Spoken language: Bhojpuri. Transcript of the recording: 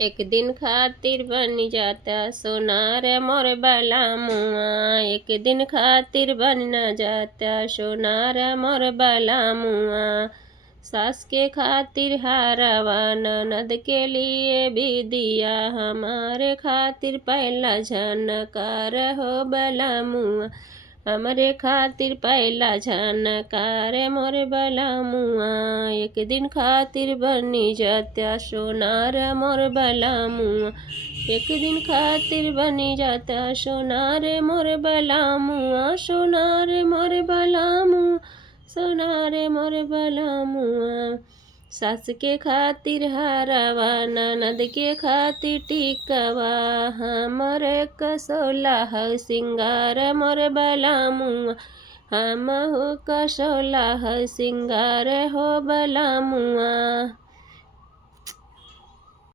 एक दिन खातिर बन जाता सोना रे मोर बाला मुआ। एक दिन खातिर बन न जाता सोना रे मोर बाला मुआ। सास के खातिर हारवा ननद के लिए भी दिया, हमारे खातिर पहला झनकार हो बाला मुआ। हमरे खातिर पहला झनकार मोर बाला मुआ। एक दिन खातिर बनी जाता सोनार मोर बाला मुआ। एक दिन खातिर बनी जाता सोनार मोर बाला मुआ। सोनार मोर बाला मुआ, सोनार मोर बाला मुआ। सास के खातिर हारवा ननद के खातिर टिकवा, हमरे कसोला हो सिंगार मोर बाला मुआ। हमहु कसोला हो सिंगार हो बाला मुआ।